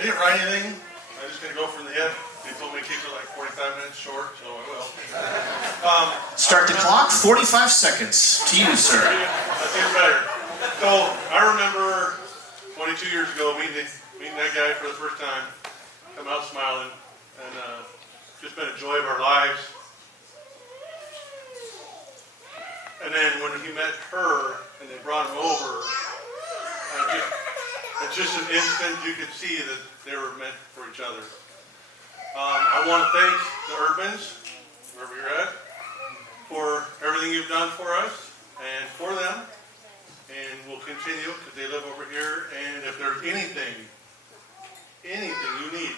I didn't write anything. I'm just going to go from the hip. They told me to keep it like 45 minutes short, so I will. Start the clock, 45 seconds to you, sir. That's even better. So I remember 22 years ago meeting that guy for the first time, coming out smiling, and just been a joy of our lives. And then when he met her and they brought him over, it's just an instant you could see that they were meant for each other. I want to thank the Urbans, wherever you're at, for everything you've done for us and for them. And we'll continue because they live over here. And if there's anything you need,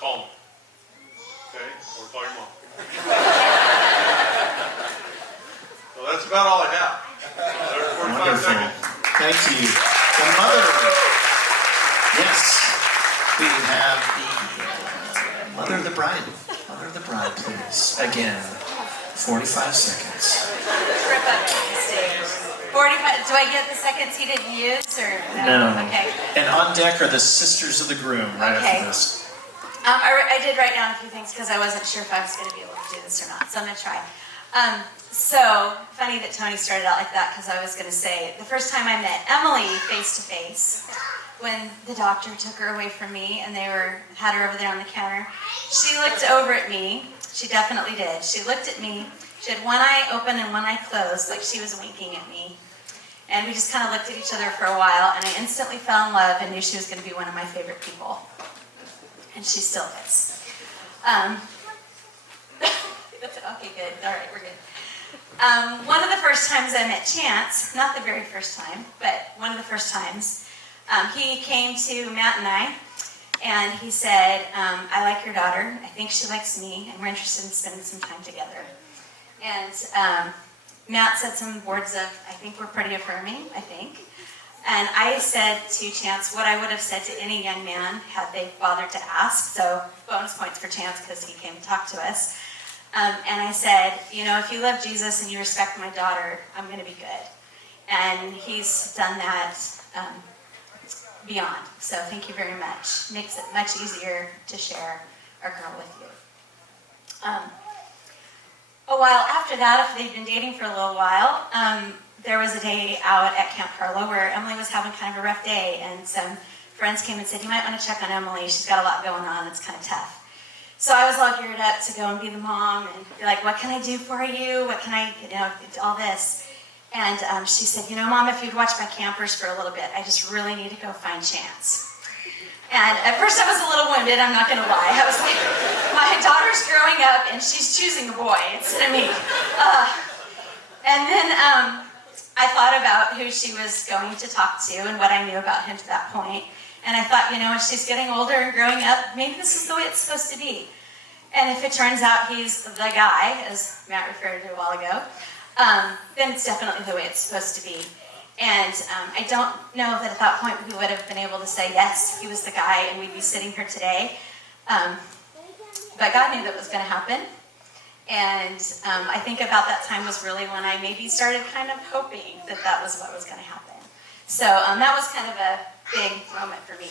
call me. Okay? Or call your mom. So that's about all I have. There's 45 Wonderful. seconds. Thank you. The mother. Yes. We have the mother of the bride. Mother of the bride, please. Again, 45 seconds. 45. Do I get the seconds he didn't use, or No. Okay. And on deck are the sisters of the groom right Okay. after this. I did write down a few things because I wasn't sure if I was going to be able to do this or not, so I'm going to try. So funny that Tony started out like that because I was going to say the first time I met Emily face to face, when the doctor took her away from me and they had her over there on the counter, she looked over at me. She definitely did. She looked at me. She had one eye open and one eye closed, like she was winking at me. And we just kind of looked at each other for a while, and I instantly fell in love and knew she was going to be one of my favorite people. And she still is. Okay, good. All right, we're good. One of the first times I met Chance, not the very first time, but one of the first times, he came to Matt and I, and he said, I like your daughter. I think she likes me, and we're interested in spending some time together. And Matt said some words of, I think, were pretty affirming, I think. And I said to Chance what I would have said to any young man had they bothered to ask. So bonus points for Chance because he came to talk to us. And I said, if you love Jesus and you respect my daughter, I'm going to be good. And he's done that beyond. So thank you very much. Makes it much easier to share our girl with you. A while after that, if they'd been dating for a little while, there was a day out at Camp Carlo where Emily was having kind of a rough day, and some friends came and said, you might want to check on Emily. She's got a lot going on. It's kind of tough. So I was all geared up to go and be the mom and be like, what can I do for you? What can I, all this. And she said, Mom, if you'd watch my campers for a little bit, I just really need to go find Chance. And at first I was a little wounded, I'm not going to lie. I was like, my daughter's growing up and she's choosing a boy instead of me. And then I thought about who she was going to talk to and what I knew about him to that point. And I thought, as she's getting older and growing up, maybe this is the way it's supposed to be. And if it turns out he's the guy, as Matt referred to a while ago, then it's definitely the way it's supposed to be. And I don't know that at that point we would have been able to say, yes, he was the guy, and we'd be sitting here today. But God knew that was going to happen. And I think about that time was really when I maybe started kind of hoping that that was what was going to happen. So that was kind of a big moment for me.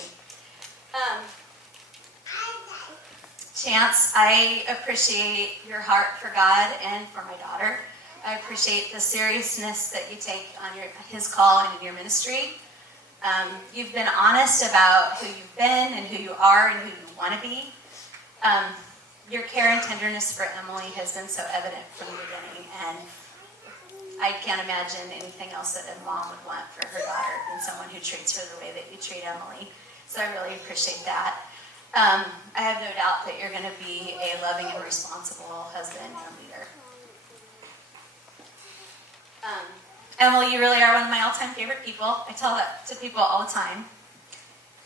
Chance, I appreciate your heart for God and for my daughter. I appreciate the seriousness that you take on his call and in your ministry. You've been honest about who you've been and who you are and who you want to be. Your care and tenderness for Emily has been so evident from the beginning, and I can't imagine anything else that a mom would want for her daughter than someone who treats her the way that you treat Emily. So I really appreciate that. I have no doubt that you're going to be a loving and responsible husband and leader. Emily, you really are one of my all-time favorite people. I tell that to people all the time.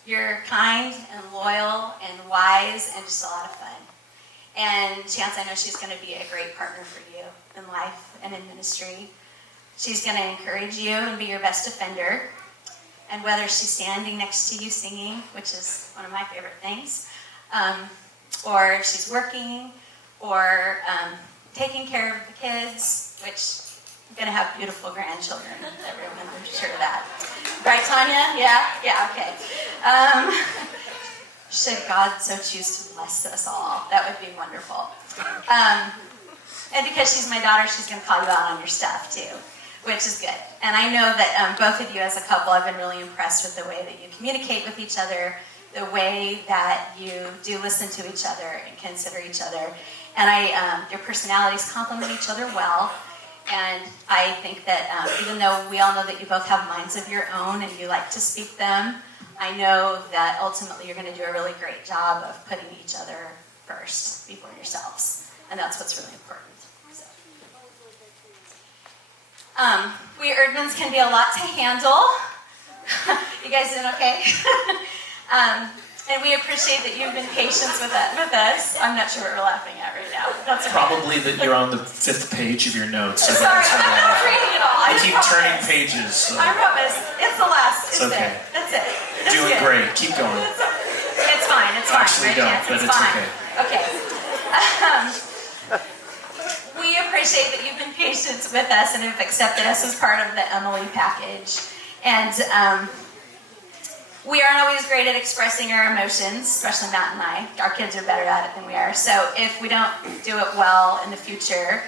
You're kind and loyal and wise and just a lot of fun. And Chance, I know she's going to be a great partner for you in life and in ministry. She's going to encourage you and be your best defender. And whether she's standing next to you singing, which is one of my favorite things, or if she's working, or taking care of the kids, which I'm going to have beautiful grandchildren, everyone, I'm sure of that. Right, Tanya? Yeah, okay. should God so choose to bless us all. That would be wonderful. And because she's my daughter, she's going to call you out on your stuff too, which is good. And I know that both of you as a couple, I've been really impressed with the way that you communicate with each other, the way that you do listen to each other and consider each other. And your personalities complement each other well. And I think that even though we all know that you both have minds of your own and you like to speak them, I know that ultimately you're going to do a really great job of putting each other first before yourselves. And that's what's really important. So. We Erdmans can be a lot to handle. You guys doing okay? And we appreciate that you've been patient with us. I'm not sure what we're laughing at right now. That's okay. Probably that you're on the 5th page of your notes. So Sorry, I'm not reading it all. I keep turning pages. So. I promise. It's the last. It's okay. there. That's it. That's Doing good. great. Keep going. It's fine. It's fine. Actually, right, don't, Chance? but It's it's fine. okay. We appreciate that you've been patient with us and have accepted us as part of the Emily package. And we aren't always great at expressing our emotions, especially Matt and I. Our kids are better at it than we are. So if we don't do it well in the future,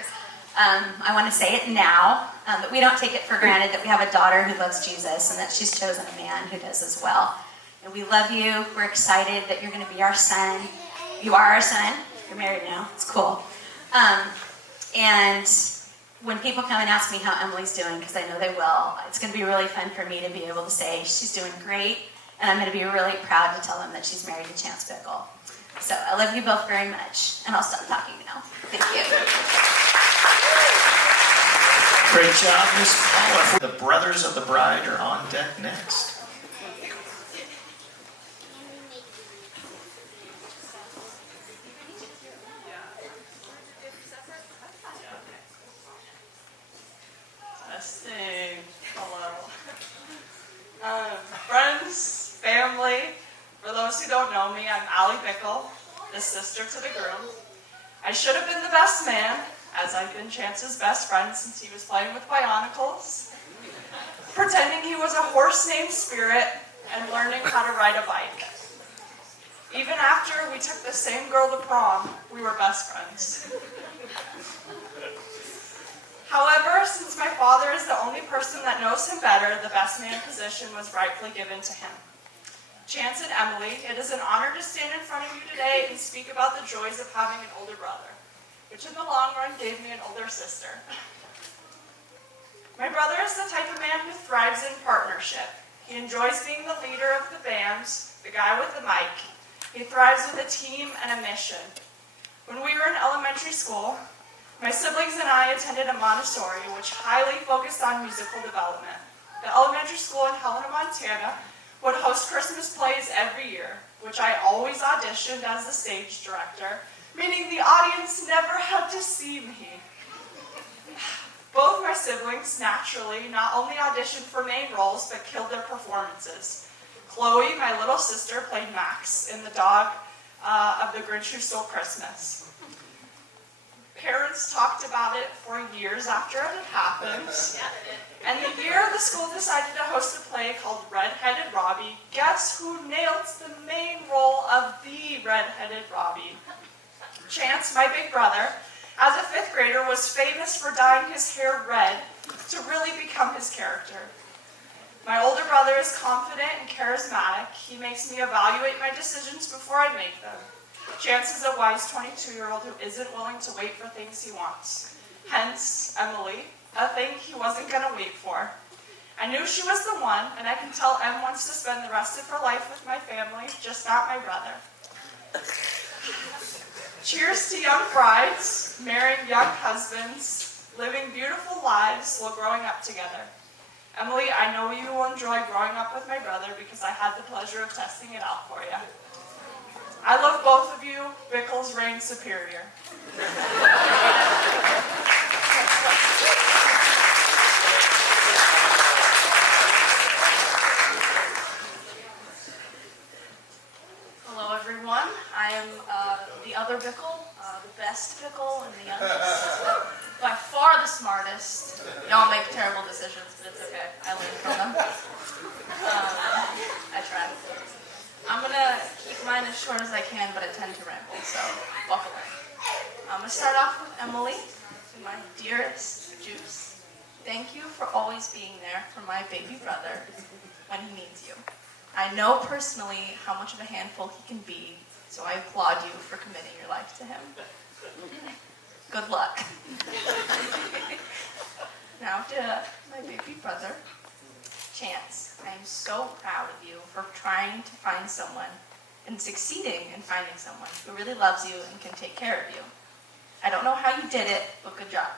I want to say it now, that we don't take it for granted that we have a daughter who loves Jesus and that she's chosen a man who does as well. And we love you. We're excited that you're going to be our son. You are our son. You're married now. It's cool. And when people come and ask me how Emily's doing, because I know they will, it's going to be really fun for me to be able to say she's doing great. And I'm going to be really proud to tell them that she's married to Chance Bickel. So I love you both very much. And I'll stop talking now. Thank you. Great job, Miss Paula. The brothers of the bride are on deck next. Testing. Hello. Friends, family, for those who don't know me, I'm Allie Bickel, the sister to the groom. I should have been the best man, as I've been Chance's best friend since he was playing with bionicles, pretending he was a horse named Spirit, and learning how to ride a bike. Even after we took the same girl to prom, we were best friends. However, since my father is the only person that knows him better, the best man position was rightfully given to him. Chance and Emily, it is an honor to stand in front of you today and speak about the joys of having an older brother, which in the long run gave me an older sister. My brother is the type of man who thrives in partnership. He enjoys being the leader of the band, the guy with the mic. He thrives with a team and a mission. When we were in elementary school, my siblings and I attended a Montessori, which highly focused on musical development. The elementary school in Helena, Montana, would host Christmas plays every year, which I always auditioned as the stage director, meaning the audience never had to see me. Both my siblings, naturally, not only auditioned for main roles, but killed their performances. Chloe, my little sister, played Max in The Dog of the Grinch Who Stole Christmas. Parents talked about it for years after it had happened. And the year the school decided to host a play called Red-Headed Robbie, guess who nailed the main role of the Red-Headed Robbie? Chance, my big brother, as a 5th grader, was famous for dyeing his hair red to really become his character. My older brother is confident and charismatic. He makes me evaluate my decisions before I make them. Chance is a wise 22-year-old who isn't willing to wait for things he wants. Hence, Emily, a thing he wasn't going to wait for. I knew she was the one, and I can tell Em wants to spend the rest of her life with my family, just not my brother. Cheers to young brides, marrying young husbands, living beautiful lives while growing up together. Emily, I know you will enjoy growing up with my brother because I had the pleasure of testing it out for you. I love both of you. Bickel's reigns superior. Hello, everyone. I am the other Bickel, the best Bickel, and the youngest. By far the smartest. Y'all make terrible decisions, but it's okay. I learn from them. I try. I'm gonna keep mine as short as I can, but I tend to ramble, so buckle in. I'm gonna start off with Emily, my dearest Juice. Thank you for always being there for my baby brother when he needs you. I know personally how much of a handful he can be, so I applaud you for committing your life to him. Good luck. Now to my baby brother, Chance. I am so proud of you for trying to find someone and succeeding in finding someone who really loves you and can take care of you. I don't know how you did it, but good job.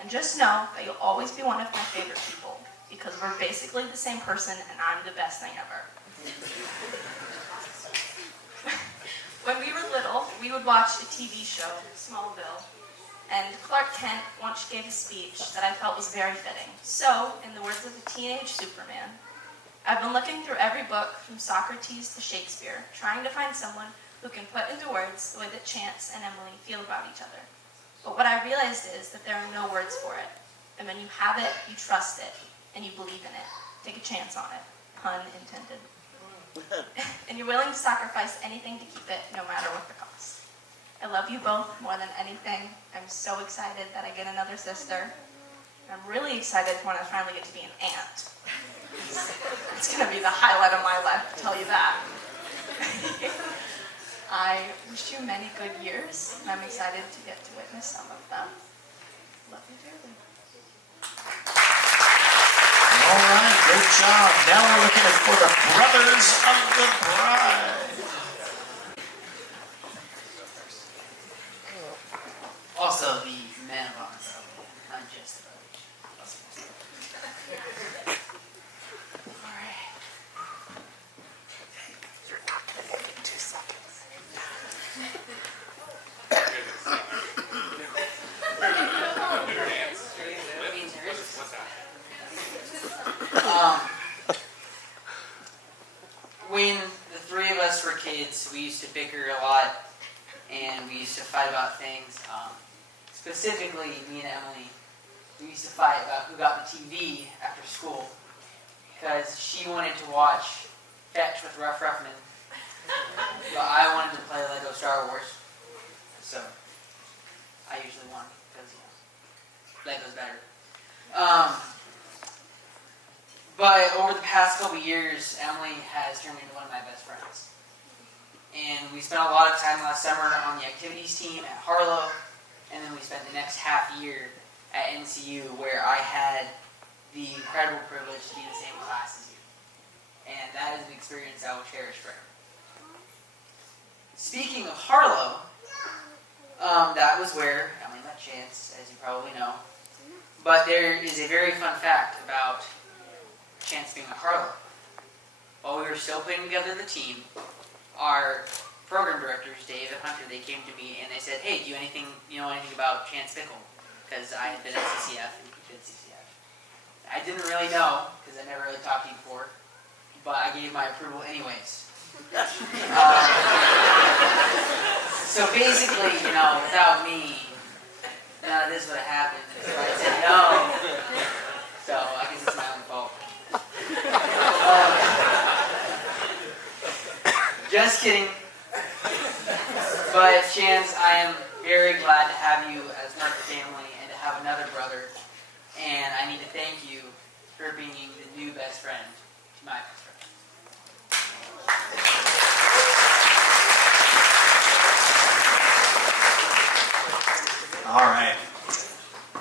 And just know that you'll always be one of my favorite people because we're basically the same person and I'm the best thing ever. When we were little, we would watch a TV show, Smallville, and Clark Kent once gave a speech that I felt was very fitting. So, in the words of a teenage Superman, I've been looking through every book from Socrates to Shakespeare, trying to find someone who can put into words the way that Chance and Emily feel about each other. But what I realized is that there are no words for it. And when you have it, you trust it, and you believe in it. Take a chance on it. Pun intended. And you're willing to sacrifice anything to keep it, no matter what the cost. I love you both more than anything. I'm so excited that I get another sister. I'm really excited when I finally get to be an aunt. It's going to be the highlight of my life, I'll tell you that. I wish you many good years, and I'm excited to get to witness some of them. Love you dearly. All right, great job. Now we're looking for the brothers of the bride. Also, the men of honor, probably, not just the brothers. All right. When the three of us were kids, we used to bicker a lot, and we used to fight about things. Specifically, me and Emily, we used to fight about who got the TV after school, because she wanted to watch Fetch with Rough Ruffman, but I wanted to play Lego Star Wars, so I usually won, because, Lego's better. But over the past couple years, Emily has turned into one of my best friends. And we spent a lot of time last summer on the activities team at Harlow, and then we spent the next half year at NCU, where I had the incredible privilege to be in the same class as you. And that is an experience I will cherish forever. Speaking of Harlow, that was where Emily met Chance, as you probably know. But there is a very fun fact about Chance being at Harlow. While we were still putting together the team, our program directors, Dave and Hunter, they came to me and they said, "Hey, do you know anything about Chance Bickel?" Because I had been at CCF and he did CCF. I didn't really know, because I never really talked to you before, but I gave my approval anyways. So basically, without me, none of this would have happened. So I said no. So I guess it's my own fault. Just kidding. But Chance, I am very glad to have you as part of the family and to have another brother. And I need to thank you for being the new best friend to my best friend. All right.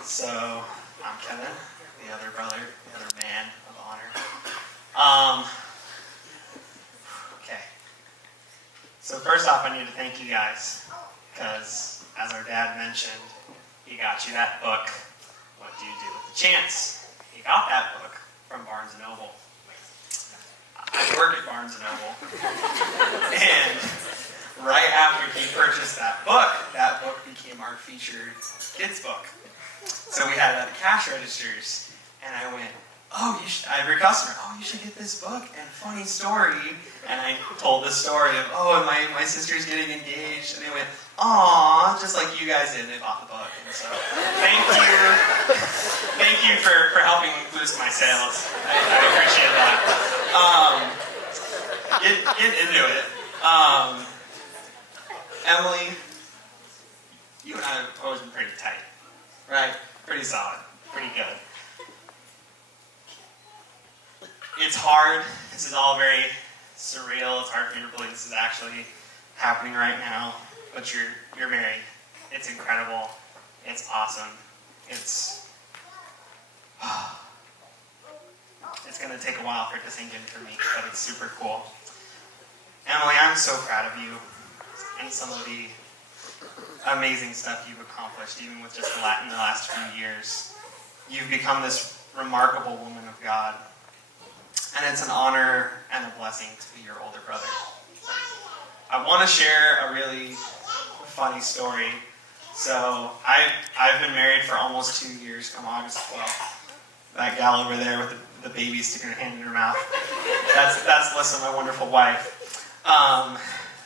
So I'm Kevin, the other brother, the other man of honor. Okay. So first off, I need to thank you guys, because as our dad mentioned, he got you that book. What do you do with the chance? He got that book from Barnes & Noble. I work at Barnes & Noble. And right after he purchased that book became our featured kids book. So we had it at the cash registers, and I went, every customer, you should get this book, and funny story. And I told the story of, my sister's getting engaged, and they went, "Aw," just like you guys did, and they bought the book. And so, thank you for helping boost my sales. I appreciate that. get into it. Emily, you and I have always been pretty tight, right? Pretty solid, pretty good. It's hard. This is all very surreal. It's hard for me to believe this is actually happening right now. But you're married. It's incredible. It's awesome. It's going to take a while for it to sink in for me, but it's super cool. Emily, I'm so proud of you and some of the amazing stuff you've accomplished, even with just in the last few years. You've become this remarkable woman of God, and it's an honor and a blessing to be your older brother. I want to share a really funny story. So I've been married for almost 2 years, come August 12th. That gal over there with the baby sticking her hand in her mouth. That's Alyssa, my wonderful wife.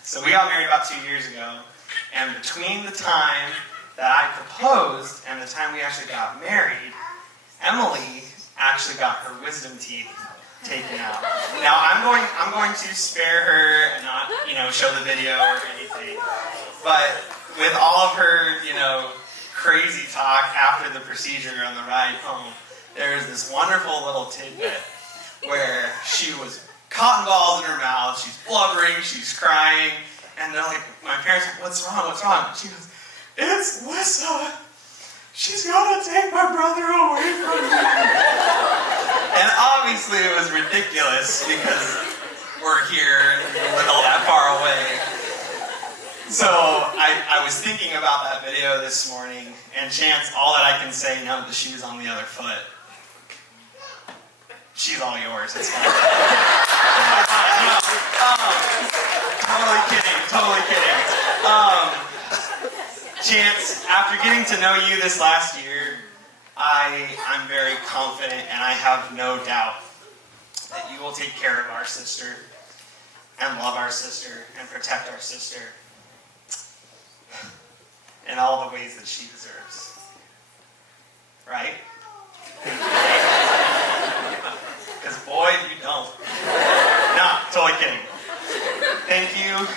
So we got married about 2 years ago, and between the time that I proposed and the time we actually got married, Emily actually got her wisdom teeth taken out. Now I'm going to spare her and not, show the video or anything. But with all of her, crazy talk after the procedure on the ride home, there's this wonderful little tidbit where she was cotton balls in her mouth, she's blubbering, she's crying, and they're like, my parents are like, what's wrong? She goes, it's Lissa. She's gonna take my brother away from me. And obviously it was ridiculous because we're here and we live all that far away. So I was thinking about that video this morning, and Chance, all that I can say now that the shoe's on the other foot, she's all yours. It's fine. Totally kidding. Chance, after getting to know you this last year, I'm very confident, and I have no doubt that you will take care of our sister and love our sister and protect our sister in all the ways that she deserves. Right? Because boy, you don't. No, totally kidding. Thank you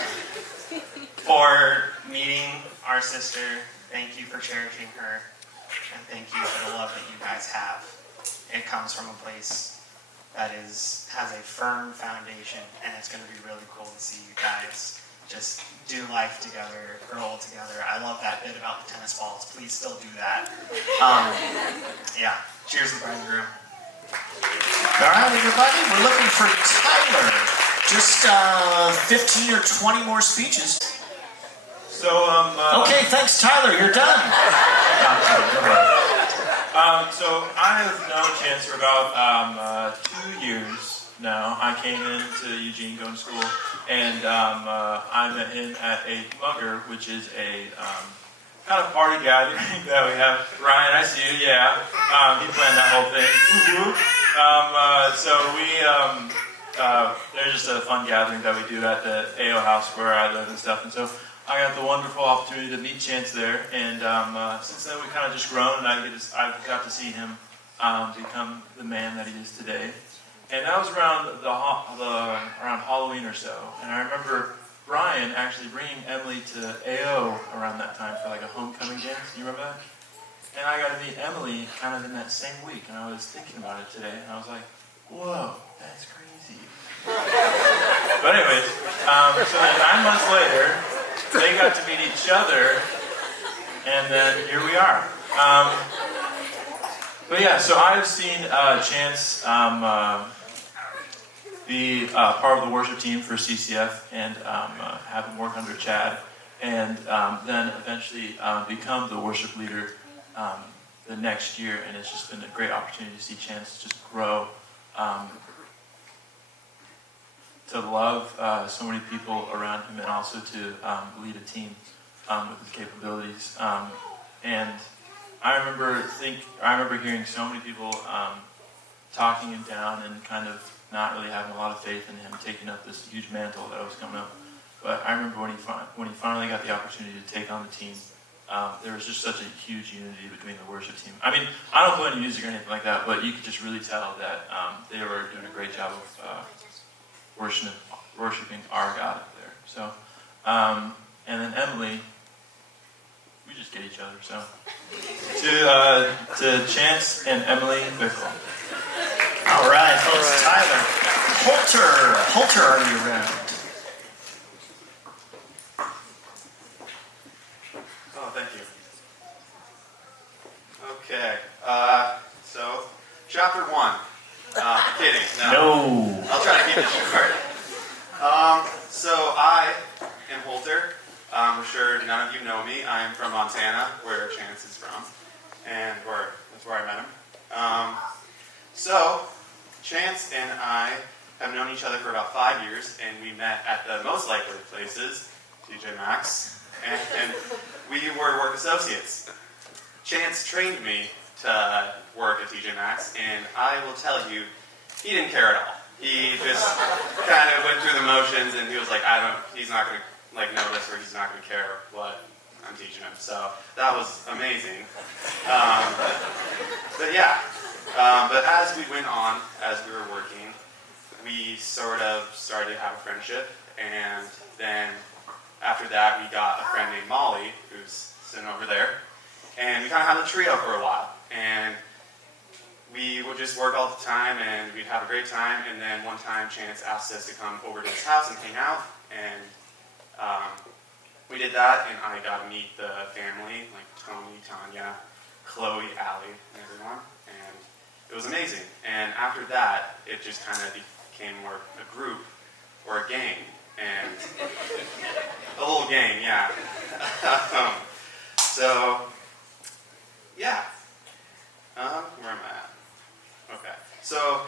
for meeting our sister. Thank you for cherishing her. And thank you for the love that you guys have. It comes from a place that has a firm foundation, and it's going to be really cool to see you guys just do life together, grow old together. I love that bit about the tennis balls. Please still do that. Yeah. Cheers to the bride and groom. All right, everybody, we're looking for Tyler. Just 15 or 20 more speeches. So, Okay, thanks, Tyler. You're done. No, go ahead. So I have known Chance for about 2 years now. I came into Eugene going to school, and I met him at a Mugger, which is a kind of party gathering that we have. Ryan, I see you. Yeah, he planned that whole thing. So there's just a fun gathering that we do at the AO house where I live and stuff, and so I got the wonderful opportunity to meet Chance there, and since then we've kind of just grown, and I got to see him become the man that he is today. And that was around around Halloween or so, and I remember Brian actually bringing Emily to AO around that time for like a homecoming dance. You remember that? And I got to meet Emily kind of in that same week, and I was thinking about it today, and I was like, whoa, that's crazy. But anyways, so then 9 months later, they got to meet each other, and then here we are. But yeah, so I've seen Chance be part of the worship team for CCF and have him work under Chad, and then eventually become the worship leader the next year, and it's just been a great opportunity to see Chance just grow, to love so many people around him, and also to lead a team with his capabilities. And I remember hearing so many people talking him down and kind of not really having a lot of faith in him taking up this huge mantle that was coming up. But I remember when he finally got the opportunity to take on the team, there was just such a huge unity between the worship team. I mean, I don't play any music or anything like that, but you could just really tell that they were doing a great job of worshiping our God up there. So, and then Emily, we just get each other. So, to Chance and Emily Bickel. All right, folks. Tyler, Holter, are you around? Oh, thank you. Okay, so chapter 1. Kidding. No. I'll try to keep it short. So I am Holter. I'm sure none of you know me. I'm from Montana, where Chance is from, and that's where I met him. So Chance and I have known each other for about 5 years, and we met at the most likely places, TJ Maxx, and we were work associates. Chance trained me to work at TJ Maxx, and I will tell you, he didn't care at all. He just kind of went through the motions, and he was like, he's not going to notice, or he's not going to care what I'm teaching him. So that was amazing. But yeah, but as we went on, as we were working, we sort of started to have a friendship, and then after that, we got a friend named Molly, who's sitting over there, and we kind of had a trio for a while, and we would just work all the time, and we'd have a great time, and then one time Chance asked us to come over to his house and hang out, and we did that, and I got to meet the family, like Tony, Tanya, Chloe, Allie, and everyone, and it was amazing. And after that, it just kind of became more a group, or a gang, and a little gang, yeah. So, yeah. Where am I at? Okay. So,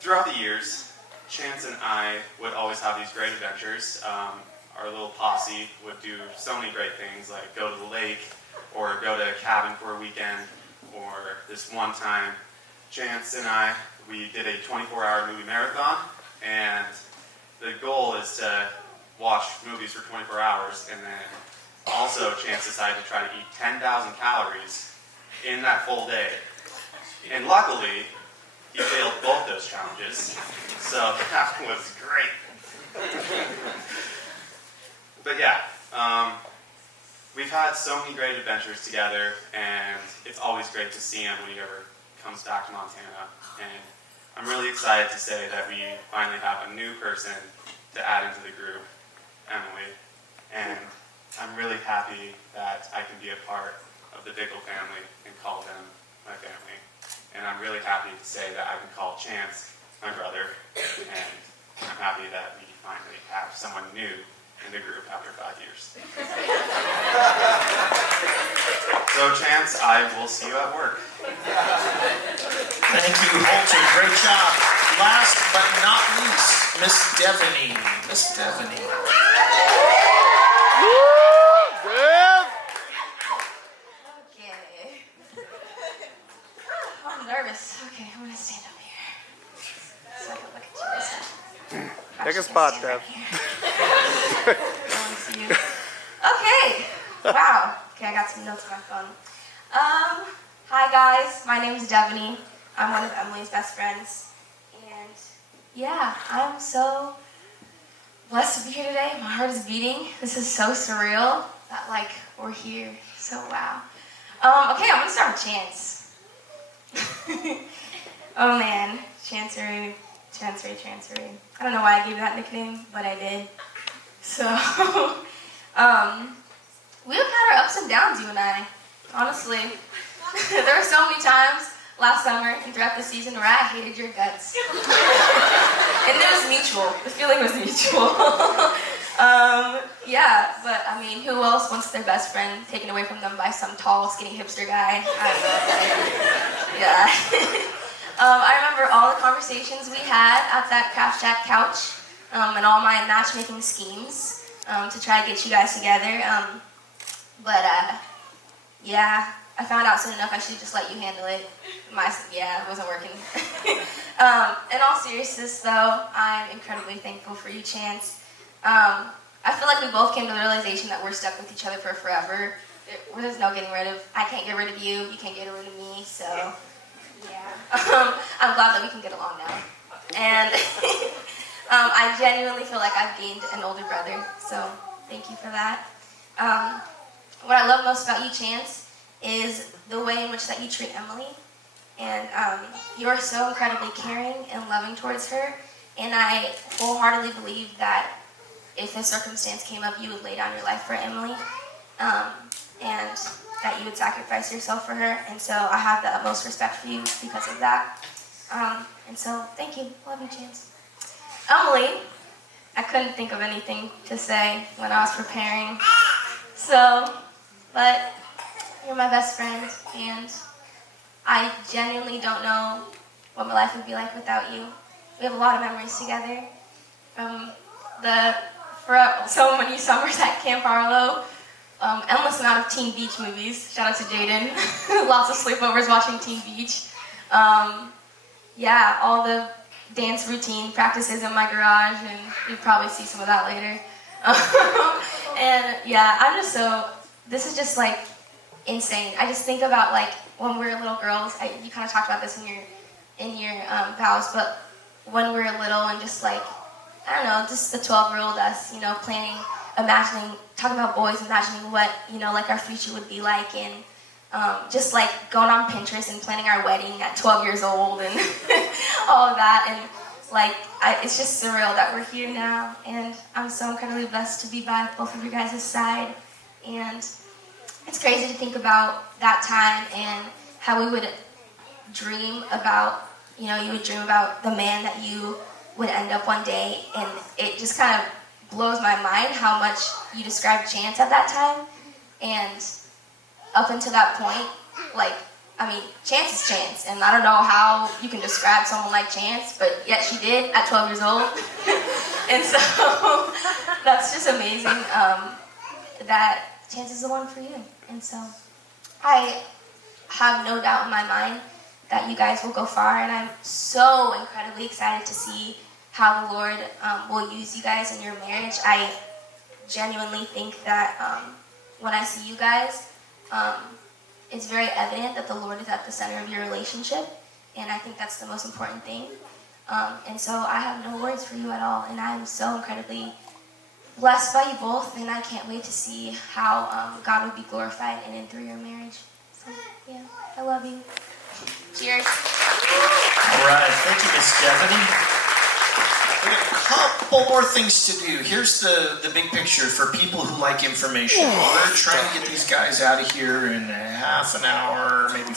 throughout the years, Chance and I would always have these great adventures. Our little posse would do so many great things, like go to the lake, or go to a cabin for a weekend, or this one time, Chance and I, we did a 24-hour movie marathon, and the goal is to watch movies for 24 hours, and then also Chance decided to try to eat 10,000 calories in that full day. And luckily, he failed both those challenges, so that was great. But yeah, we've had so many great adventures together, and it's always great to see him when he ever comes back to Montana. And I'm really excited to say that we finally have a new person to add into the group, Emily. And I'm really happy that I can be a part of the Bickel family and call them my family. And I'm really happy to say that I can call Chance my brother. And I'm happy that we finally have someone new in the group after 5 years. So Chance, I will see you at work. Thank you, Holter. Great job. Last but not least, Miss Devaney. Miss Devaney. Okay. I'm nervous. Okay, I'm gonna stand up here. So I can look at you this time. Take a spot, Dev. Okay. Wow. Okay, I got some notes on my phone. Hi guys, my name is Devaney. I'm one of Emily's best friends. And yeah, I'm so blessed to be here today. My heart is beating. This is so surreal that like we're here. So wow. Okay, I'm gonna start with Chance. Oh man, Chancery. I don't know why I gave that nickname, but I did. So, we've had our ups and downs, you and I. Honestly, there were so many times last summer and throughout the season where I hated your guts. And it was mutual. The feeling was mutual. Yeah, but I mean, who else wants their best friend taken away from them by some tall, skinny hipster guy? I don't know. Yeah. I remember all the conversations we had at that Craft Shack couch, and all my matchmaking schemes to try to get you guys together. Yeah, I found out soon enough I should just let you handle it. It wasn't working. In all seriousness, though, I'm incredibly thankful for you, Chance. I feel like we both came to the realization that we're stuck with each other for forever. There's no getting rid of. I can't get rid of you. You can't get rid of me. So. Yeah. I'm glad that we can get along now. And I genuinely feel like I've gained an older brother, so thank you for that. What I love most about you, Chance, is the way in which that you treat Emily. And you are so incredibly caring and loving towards her. And I wholeheartedly believe that if a circumstance came up, you would lay down your life for Emily. And that you would sacrifice yourself for her. And so I have the utmost respect for you because of that. And so thank you. Love you, Chance. Emily, I couldn't think of anything to say when I was preparing. But you're my best friend, and I genuinely don't know what my life would be like without you. We have a lot of memories together. So many summers at Camp Arlo, endless amount of Teen Beach movies. Shout out to Jaden. Lots of sleepovers watching Teen Beach. All the dance routine practices in my garage, and you'll probably see some of that later. This is just like insane. I just think about like when we were little girls. You kind of talked about this in your vows, but when we were little and just like, I don't know, just the 12-year-old us, planning, imagining, talking about boys, imagining what, like our future would be like, and just like going on Pinterest and planning our wedding at 12 years old and all of that. And like, it's just surreal that we're here now. And I'm so incredibly blessed to be by both of you guys' side. And it's crazy to think about that time and how we would dream about, you would dream about the man that you would end up one day. And it just kind of blows my mind how much you described Chance at that time. And up until that point, Chance is Chance. And I don't know how you can describe someone like Chance, but yet she did at 12 years old. And so that's just amazing that Chance is the one for you. And so I have no doubt in my mind that you guys will go far, and I'm so incredibly excited to see how the Lord will use you guys in your marriage. I genuinely think that when I see you guys, it's very evident that the Lord is at the center of your relationship, and I think that's the most important thing. And so I have no words for you at all, and I'm so incredibly blessed by you both, and I can't wait to see how God will be glorified in and through your marriage. So, yeah, I love you. Cheers. All right, thank you, Miss Stephanie. We got a couple more things to do. Here's the big picture for people who like information. We're trying to get these guys out of here in a half an hour, maybe